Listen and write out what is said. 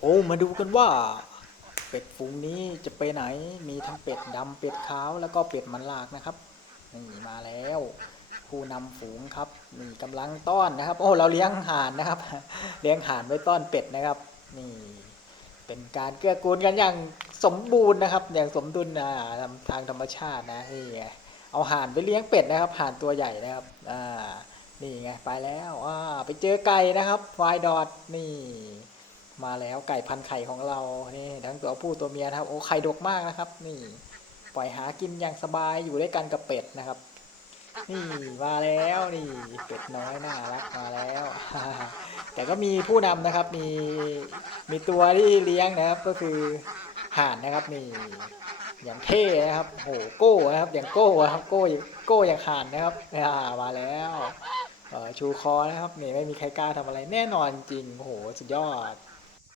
โอ้มาดูกันว่า เป็ดฝูงนี้จะไปไหนมีทั้งเป็ดดำเป็ดขาวแล้วก็เป็ดมันลากนะครับนี่มาแล้วผู้นำฝูงครับนี่กำลังต้อนนะครับ โอ้เราเลี้ยงห่านนะครับ เลี้ยงห่านไว้ต้อนเป็ดนะครับ นี่ เป็นการเกื้อกูลกันอย่างสมบูรณ์นะครับ อย่างสมดุลนะทางธรรมชาตินะนี่ไงเอาห่านไปเลี้ยงเป็ดนะครับห่านตัวใหญ่นะครับอ่านี่ไงไปแล้วอ่าไปเจอไก่นะครับควายดอดนี่ มาแล้วไก่พันไข่ของเรา นี่ทั้งตัวผู้ตัวเมียนะครับ โอ้ไข่ดกมากนะครับ นี่ ปล่อยหากินอย่างสบายอยู่ด้วยกันกับเป็ดนะครับ นี่มาแล้วนี่ เป็ดน้อยน่ารักมาแล้ว แต่ก็มีผู้นำนะครับ มีมีตัวที่เลี้ยงนะครับ ก็คือห่านนะครับนี่อย่างเท่นะครับ โหโก้นะครับ อย่างโก้ครับ โก้โก้อย่างห่านนะครับอ่ามาแล้วชูคอนะครับนี่ไม่มีใครกล้าทำอะไรแน่นอนจริงโอ้โหสุดยอด